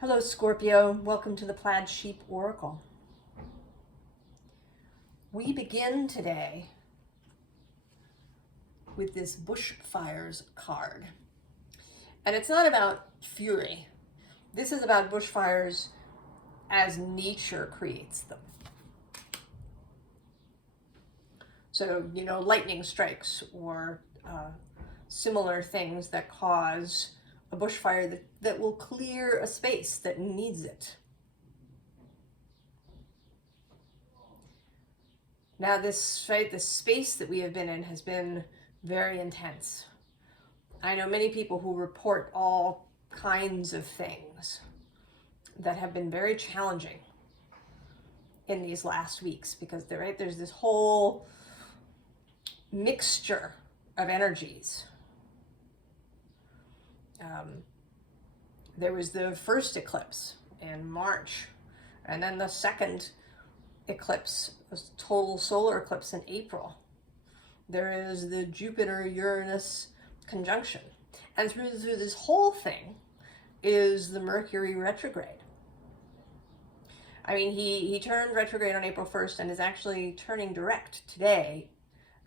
Hello, Scorpio. Welcome to the Plaid Sheep Oracle. We begin today with this bushfires card. And it's not about fury. This is about bushfires as nature creates them. So, lightning strikes or similar things that cause a bushfire that will clear a space that needs it. Now this space that we have been in has been very intense. I know many people who report all kinds of things that have been very challenging in these last weeks because there's this whole mixture of energies. There was the first eclipse in March, and then the second eclipse, a total solar eclipse in April. There is the Jupiter-Uranus conjunction. And through this whole thing is the Mercury retrograde. I mean, he turned retrograde on April 1st and is actually turning direct today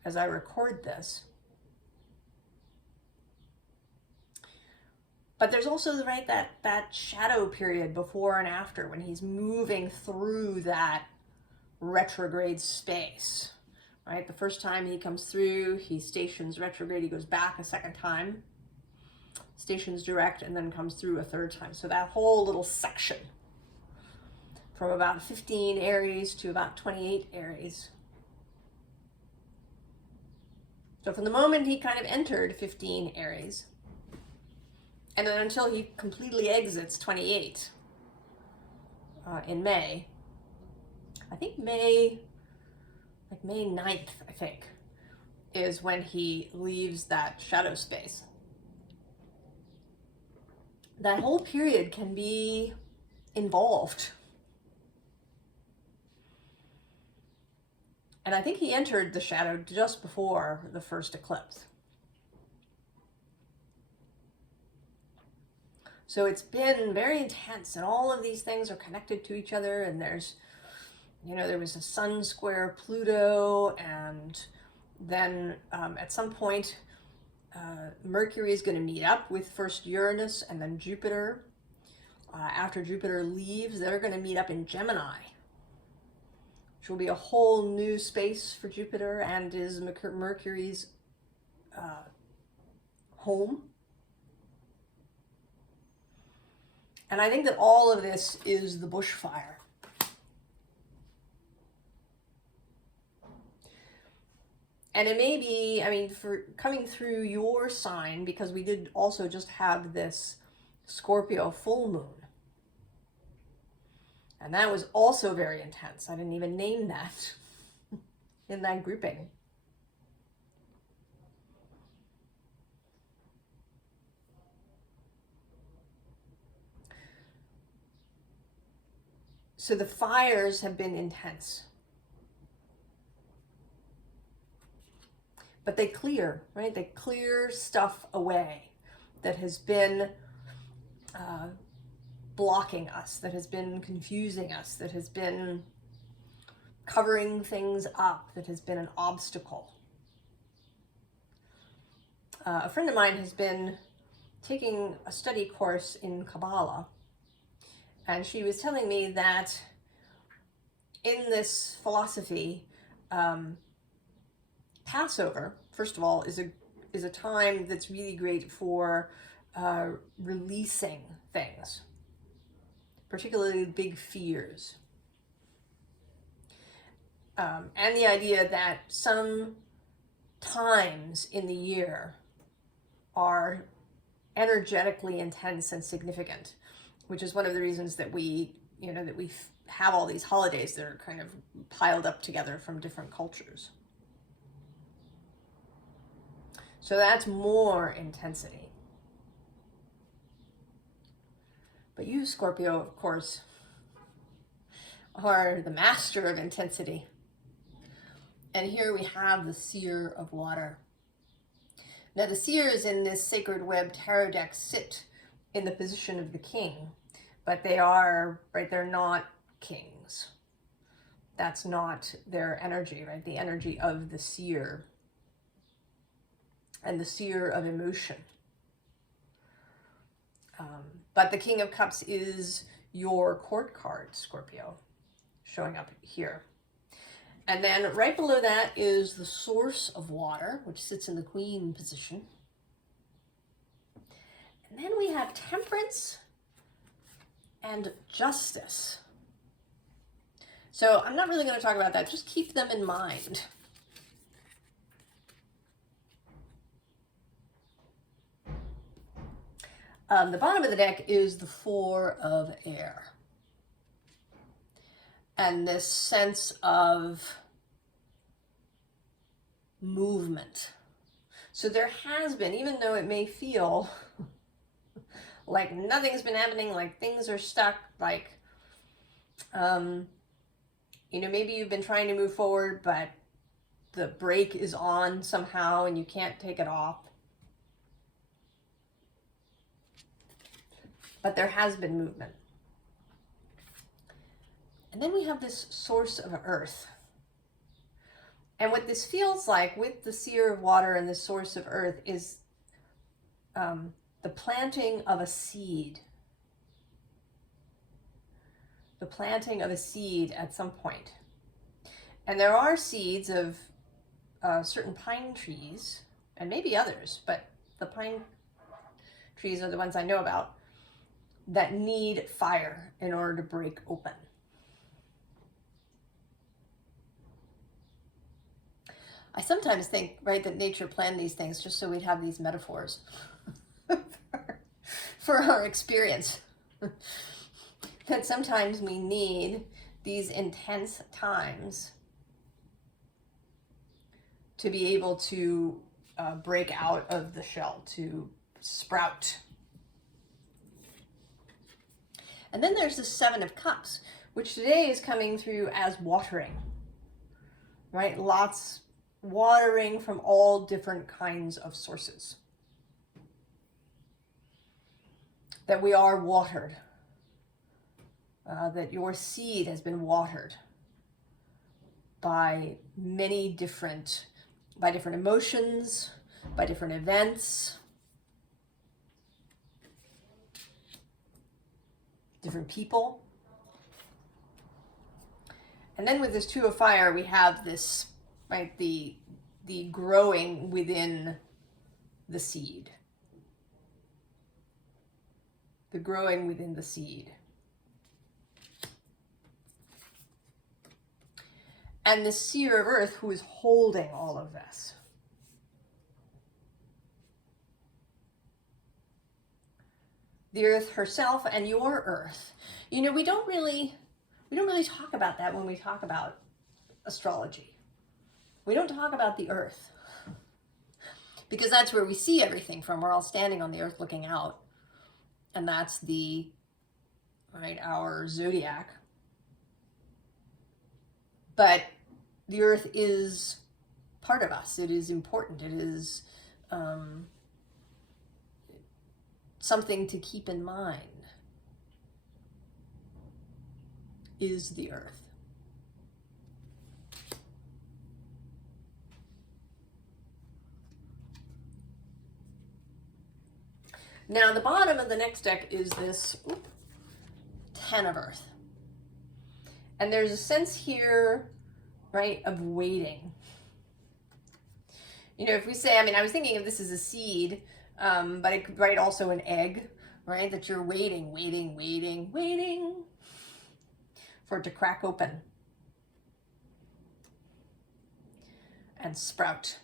as I record this. But there's also that shadow period before and after when he's moving through that retrograde space, right? The first time he comes through, he stations retrograde, he goes back a second time, stations direct, and then comes through a third time. So that whole little section from about 15 Aries to about 28 Aries. So from the moment he kind of entered 15 Aries, and then until he completely exits 28 in May, I think May 9th, I think, is when he leaves that shadow space. That whole period can be involved. And I think he entered the shadow just before the first eclipse. So it's been very intense, and all of these things are connected to each other, and there's, there was a Sun square Pluto, and then at some point, Mercury is going to meet up with first Uranus and then Jupiter. After Jupiter leaves, they're going to meet up in Gemini, which will be a whole new space for Jupiter and is Mercury's home. And I think that all of this is the bushfire. And it may be, for coming through your sign, because we did also just have this Scorpio full moon. And that was also very intense. I didn't even name that in that grouping. So the fires have been intense. But they clear, right? They clear stuff away that has been blocking us, that has been confusing us, that has been covering things up, that has been an obstacle. A friend of mine has been taking a study course in Kabbalah, and she was telling me that in this philosophy, Passover, first of all, is a time that's really great for releasing things, particularly big fears. And the idea that some times in the year are energetically intense and significant, which is one of the reasons that we have all these holidays that are kind of piled up together from different cultures. So that's more intensity. But you, Scorpio, of course, are the master of intensity. And here we have the Seer of Water. Now the seers in this Sacred Web tarot deck sit in the position of the king, but they are, right, they're not kings. That's not their energy, right? The energy of the seer and the seer of emotion. But the King of Cups is your court card, Scorpio, showing up here. And then right below that is the source of water, which sits in the Queen position. And then we have Temperance and Justice. So I'm not really going to talk about that. Just keep them in mind. The bottom of the deck is the Four of Air. And this sense of movement. So there has been, even though it may feel like nothing's been happening, like things are stuck, like, maybe you've been trying to move forward, but the brake is on somehow and you can't take it off. But there has been movement. And then we have this source of earth. And what this feels like with the seer of water and the source of earth is the planting of a seed. The planting of a seed at some point. And there are seeds of certain pine trees, and maybe others, but the pine trees are the ones I know about, that need fire in order to break open. I sometimes think, right, that nature planned these things just so we'd have these metaphors for our experience. That sometimes we need these intense times to be able to break out of the shell, to sprout. And then there's the Seven of Cups, which today is coming through as watering, right? Lots watering from all different kinds of sources. That we are watered. That your seed has been watered by many different, by different emotions, by different events, different people. And then with this Two of Fire, we have this, right, the growing within the seed. The growing within the seed. And the seer of earth who is holding all of this. The earth herself and your earth. We don't really talk about that when we talk about astrology. We don't talk about the earth. Because that's where we see everything from. We're all standing on the earth looking out. And that's our zodiac. But the earth is part of us. It is important. It is something to keep in mind. Is the earth. Now, the bottom of the next deck is this Ten of Earth. And there's a sense here, right, of waiting. If we say, I was thinking of this as a seed, but it could, right, also an egg, right, that you're waiting for it to crack open and sprout.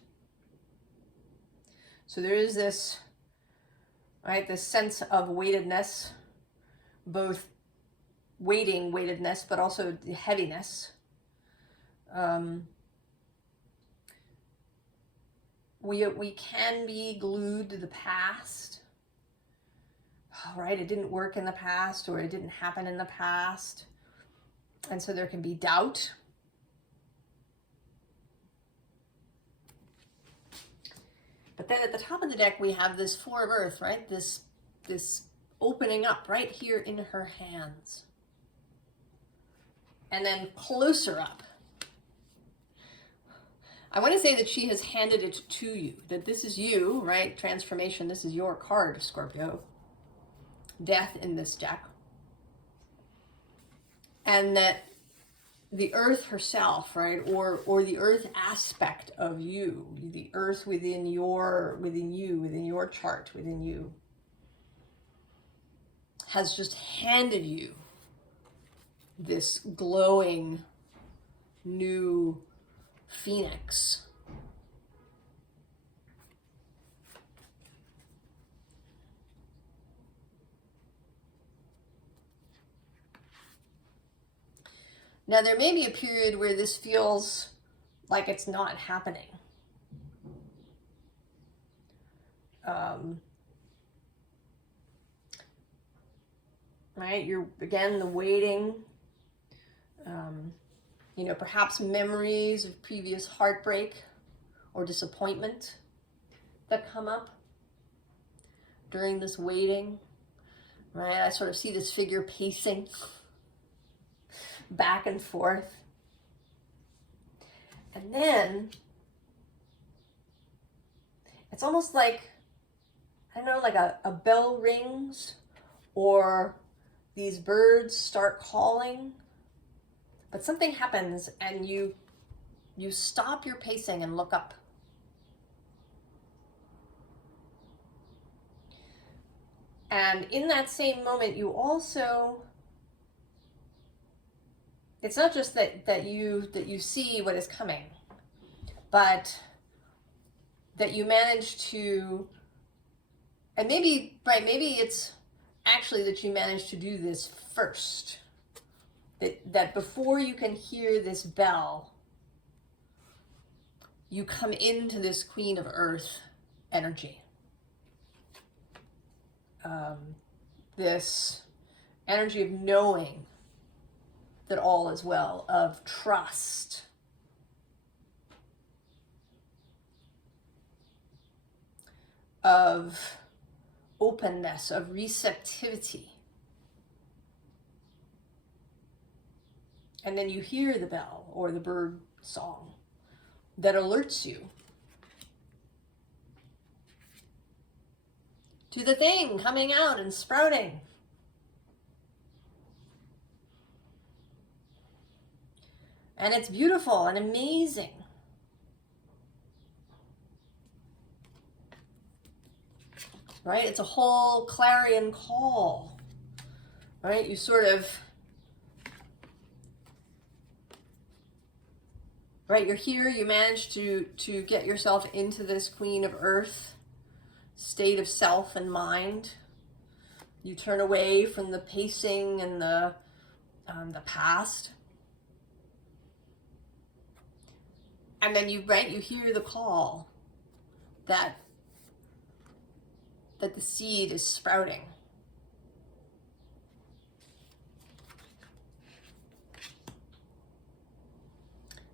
So there is this, right, this sense of weightedness, both weightedness, but also heaviness. We can be glued to the past. Right, it didn't work in the past, or it didn't happen in the past. And so there can be doubt. But then at the top of the deck, we have this Four of Earth, right? This opening up right here in her hands. And then closer up. I want to say that she has handed it to you, that this is you, right? Transformation, this is your card, Scorpio. Death in this deck. And that the earth herself, right, or the earth aspect of you, the earth within you, within your chart, within you, has just handed you this glowing new phoenix. Now, there may be a period where this feels like it's not happening. Right? You're, again, the waiting. You know, perhaps memories of previous heartbreak or disappointment that come up during this waiting. Right? I sort of see this figure pacing back and forth. And then it's almost like, I don't know, like a bell rings or these birds start calling, but something happens and you stop your pacing and look up. And in that same moment, you also, it's not just that you see what is coming, but that you manage to, and maybe it's actually that you manage to do this first. That before you can hear this bell, you come into this Queen of Earth energy. This energy of knowing that all is well, of trust, of openness, of receptivity. And then you hear the bell or the bird song that alerts you to the thing coming out and sprouting. And it's beautiful and amazing. Right? It's a whole clarion call. Right? You sort of, right, you're here, you manage to get yourself into this Queen of Earth state of self and mind. You turn away from the pacing and the past. And then you hear the call that the seed is sprouting.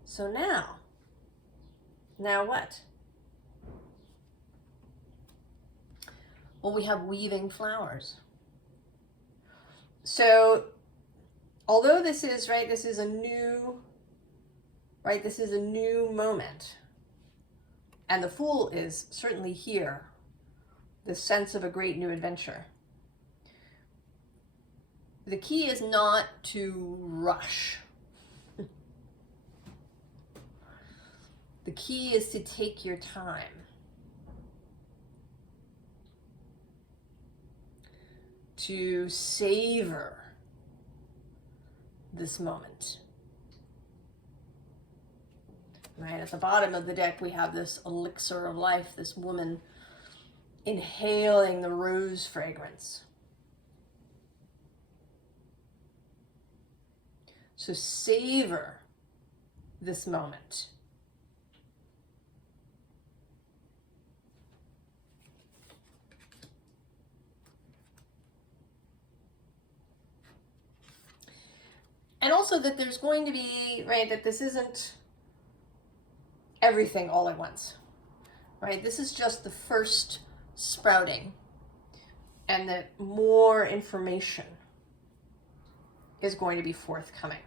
So now what? Well, we have weaving flowers. So although this is a new moment, and the Fool is certainly here, the sense of a great new adventure. The key is not to rush. The key is to take your time. To savor this moment. Right, at the bottom of the deck we have this elixir of life, this woman inhaling the rose fragrance. So savor this moment. And also that there's going to be, right, that this isn't everything all at once, right? This is just the first sprouting. and that more information is going to be forthcoming.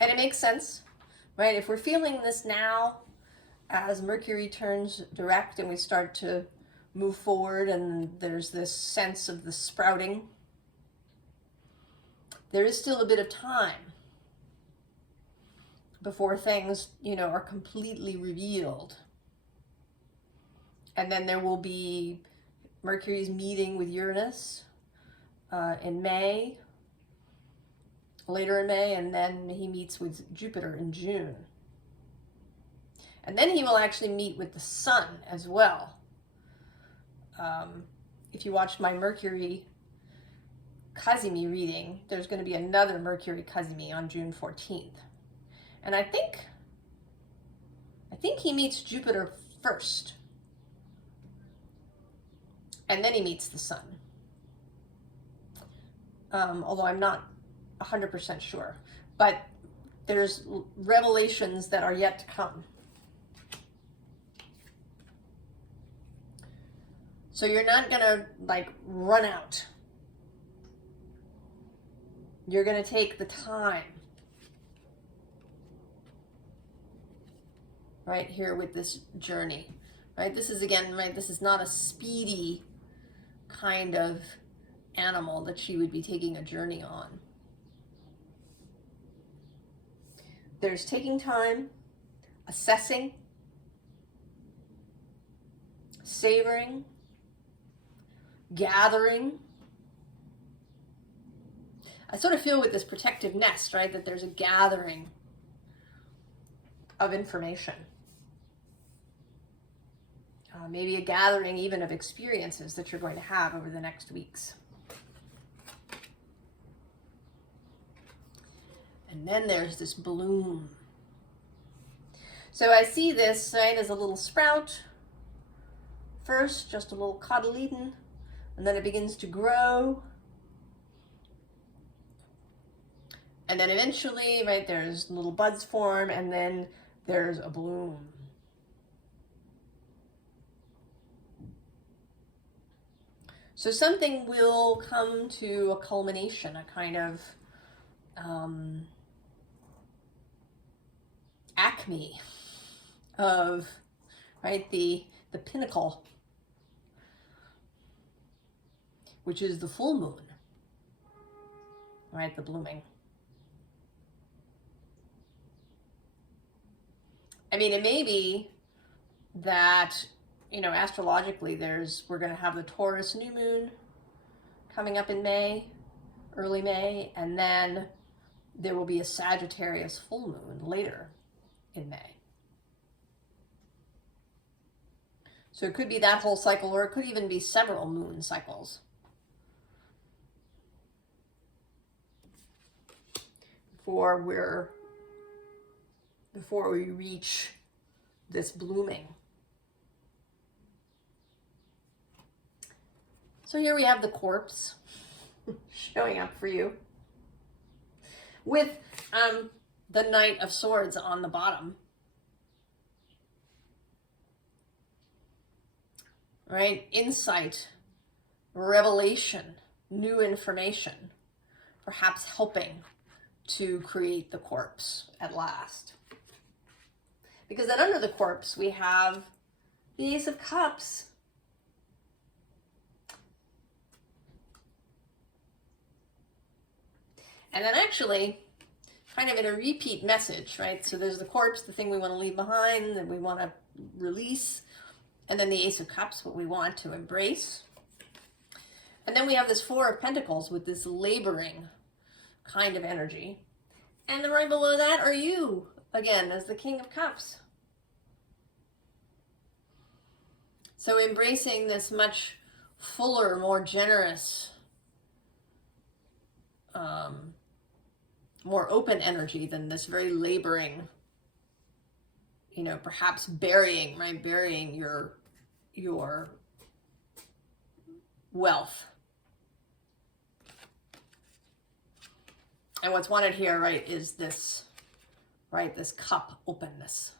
And it makes sense, right? If we're feeling this now, as Mercury turns direct and we start to move forward and there's this sense of the sprouting, there is still a bit of time before things, are completely revealed. And then there will be Mercury's meeting with Uranus in May, later in May, and then he meets with Jupiter in June. And then he will actually meet with the Sun as well. If you watched my Mercury Kazumi reading, there's going to be another Mercury Kazumi on June 14th. And I think he meets Jupiter first. And then he meets the Sun. Although I'm not 100% sure. But there's revelations that are yet to come. So you're not going to run out. You're going to take the time. Right here with this journey. Right? This is again, this is not a speedy kind of animal that she would be taking a journey on. There's taking time, assessing, savoring, gathering. I sort of feel with this protective nest, right, that there's a gathering of information. Maybe a gathering even of experiences that you're going to have over the next weeks. And then there's this bloom. So I see this, right, as a little sprout. First, just a little cotyledon, and then it begins to grow. And then eventually, right, there's little buds form, and then there's a bloom. So something will come to a culmination, a kind of acme of, right, the pinnacle, which is the full moon, right, the blooming. I mean, it may be that, astrologically we're going to have the Taurus new moon coming up in May, early May, and then there will be a Sagittarius full moon later in May. So it could be that whole cycle, or it could even be several moon cycles. Before we reach this blooming. So here we have the corpse showing up for you with the Knight of Swords on the bottom. Right? Insight, revelation, new information, perhaps helping to create the corpse at last. Because then under the corpse we have the Ace of Cups. And then actually, kind of in a repeat message, right? So there's the corpse, the thing we want to leave behind, that we want to release. And then the Ace of Cups, what we want to embrace. And then we have this Four of Pentacles with this laboring kind of energy. And then right below that are you, again, as the King of Cups. So embracing this much fuller, more generous, more open energy than this very laboring, perhaps burying your wealth. And what's wanted here, right, is this, right, this cup openness.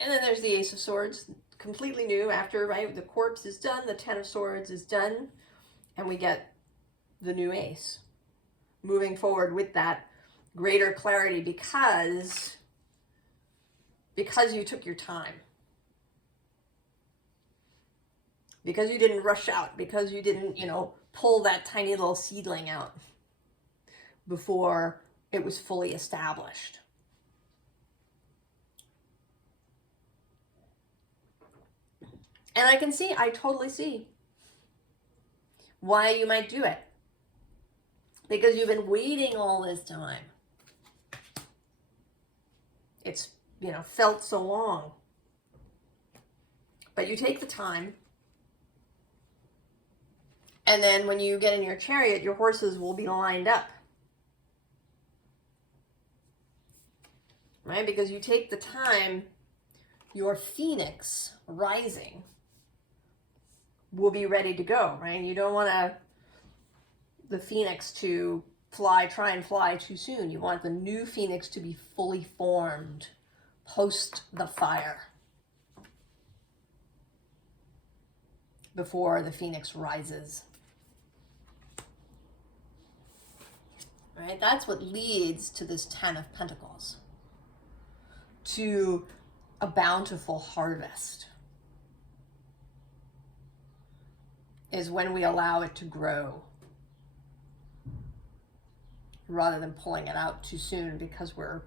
And then there's the Ace of Swords, completely new after, right? The corpse is done, the Ten of Swords is done, and we get the new Ace. Moving forward with that greater clarity because you took your time. Because you didn't rush out, because you didn't, pull that tiny little seedling out before it was fully established. And I totally see why you might do it. Because you've been waiting all this time. It's, felt so long. But you take the time. And then when you get in your chariot, your horses will be lined up. Right? Because you take the time, your phoenix rising will be ready to go, right? You don't want the phoenix to try and fly too soon. You want the new phoenix to be fully formed post the fire before the phoenix rises. Right? That's what leads to this 10 of Pentacles, to a bountiful harvest, is when we allow it to grow rather than pulling it out too soon because we're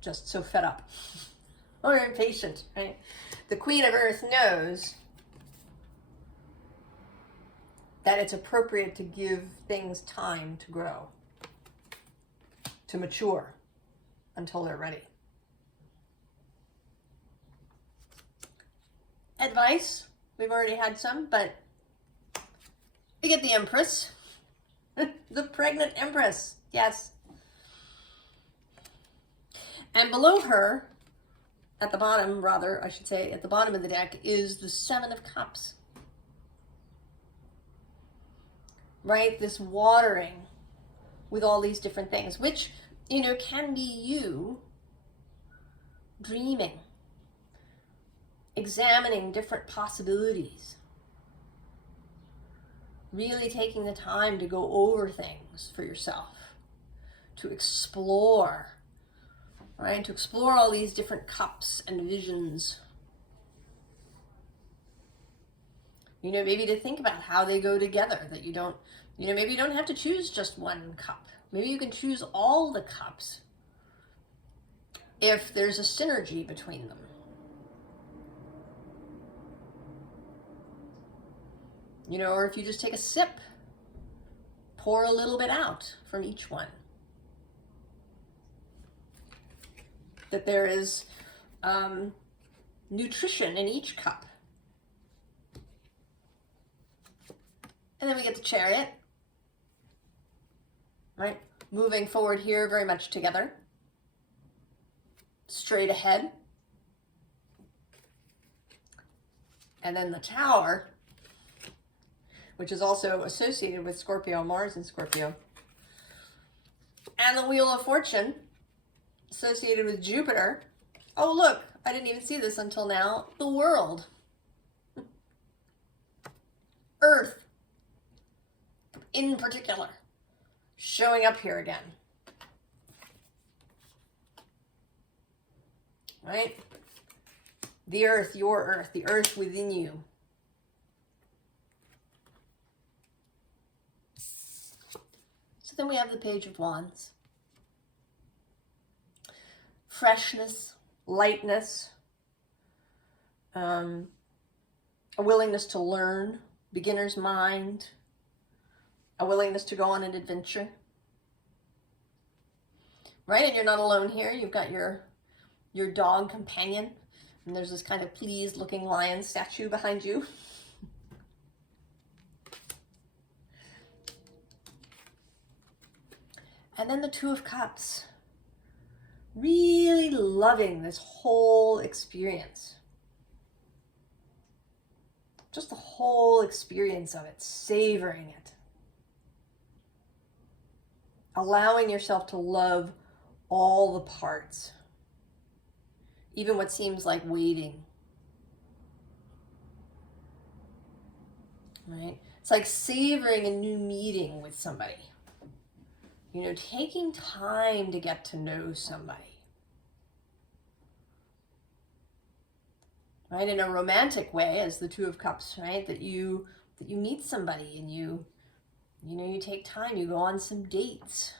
just so fed up or impatient, right? The Queen of Earth knows that it's appropriate to give things time to grow, to mature until they're ready. Advice, we've already had some, but we get the Empress, the pregnant Empress, yes. And below her, at the bottom, rather, I should say, at the bottom of the deck, is the Seven of Cups. Right? This watering with all these different things, which, can be you dreaming, examining different possibilities, really taking the time to go over things for yourself, to explore, right? To explore all these different cups and visions. Maybe to think about how they go together, that you don't, maybe you don't have to choose just one cup. Maybe you can choose all the cups if there's a synergy between them. Or if you just take a sip, pour a little bit out from each one. That there is nutrition in each cup. And then we get the Chariot, right? Moving forward here very much together. Straight ahead. And then the Tower, which is also associated with Scorpio, Mars and Scorpio. And the Wheel of Fortune, associated with Jupiter. Oh, look, I didn't even see this until now. The World. Earth, in particular, showing up here again. Right? The Earth, your Earth, the Earth within you. So then we have the Page of Wands. Freshness, lightness, a willingness to learn, beginner's mind, a willingness to go on an adventure. Right? And you're not alone here. You've got your dog companion, and there's this kind of pleased looking lion statue behind you. And then the Two of Cups. Really loving this whole experience. Just the whole experience of it, savoring it. Allowing yourself to love all the parts. even what seems like waiting. Right? It's like savoring a new meeting with somebody. You know, taking time to get to know somebody. Right? In a romantic way, as the Two of Cups, right? That you meet somebody and you take time, you go on some dates.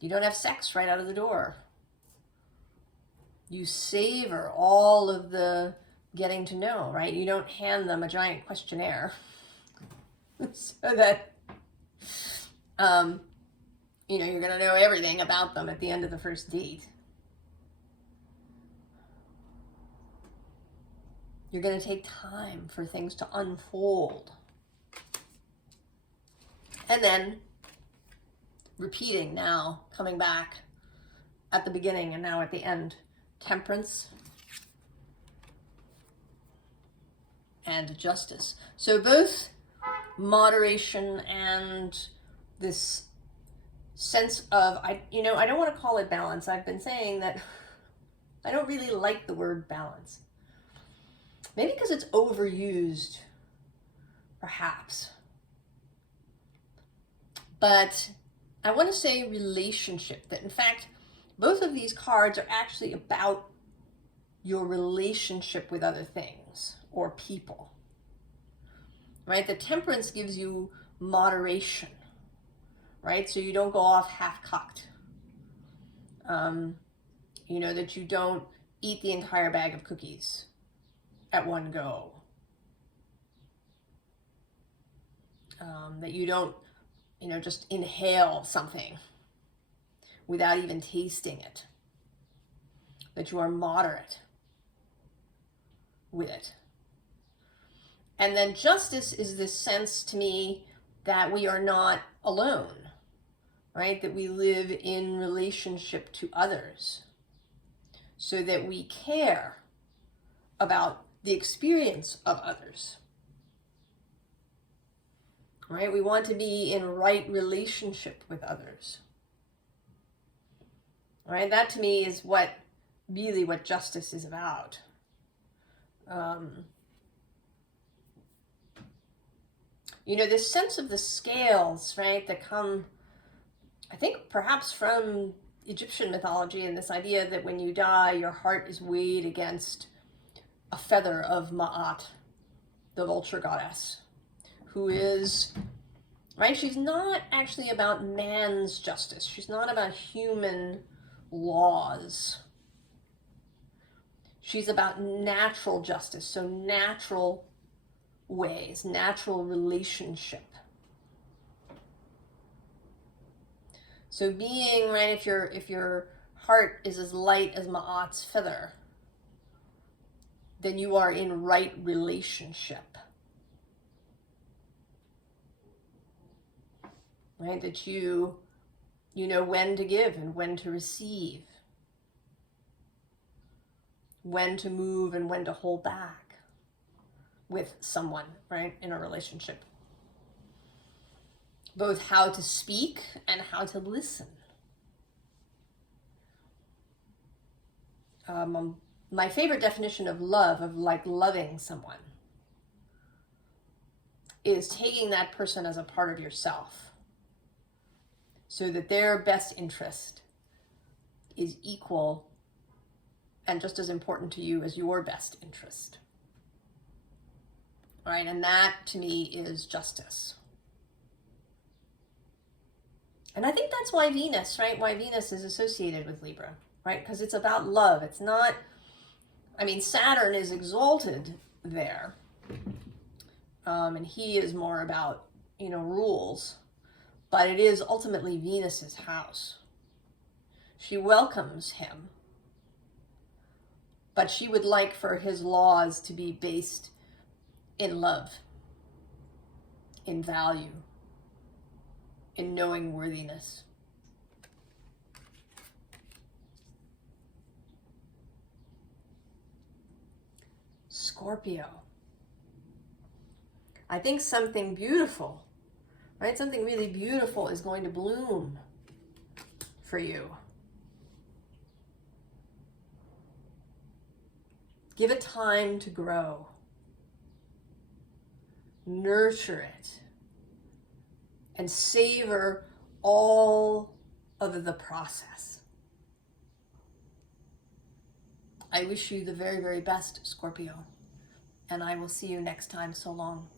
You don't have sex right out of the door. You savor all of the getting to know, right? You don't hand them a giant questionnaire so that, you're going to know everything about them at the end of the first date. You're going to take time for things to unfold. And then repeating now, coming back at the beginning and now at the end. Temperance and justice. So both moderation and this sense of, I don't want to call it balance. I've been saying that I don't really like the word balance. Maybe because it's overused, perhaps. But I want to say relationship, that in fact, both of these cards are actually about your relationship with other things or people, right? The Temperance gives you moderation, right? So you don't go off half-cocked. That you don't eat the entire bag of cookies at one go. That you don't, just inhale something without even tasting it. That you are moderate with it. And then justice is this sense to me that we are not alone, right? That we live in relationship to others so that we care about the experience of others, right? We want to be in right relationship with others. Right? That to me is what justice is about. This sense of the scales, right, that come, I think, perhaps from Egyptian mythology, and this idea that when you die, your heart is weighed against a feather of Ma'at, the vulture goddess, who is, right, she's not actually about man's justice. She's not about human laws. She's about natural justice, so natural ways, natural relationship. So being, right, if your heart is as light as Ma'at's feather, then you are in right relationship. Right? That you know when to give and when to receive. When to move and when to hold back with someone, right, in a relationship. Both how to speak and how to listen. My favorite definition of love, of like loving someone, is taking that person as a part of yourself so that their best interest is equal and just as important to you as your best interest. Right? And that, to me, is justice. And I think that's why Venus, right? Why Venus is associated with Libra, right? Because it's about love. It's not, Saturn is exalted there. And he is more about, rules. But it is ultimately Venus's house. She welcomes him. But she would like for his laws to be based in love, in value, in knowing worthiness. Scorpio. I think something beautiful, right? Something really beautiful is going to bloom for you. Give it time to grow. Nurture it. And savor all of the process. I wish you the very, very best, Scorpio. And I will see you next time. So long.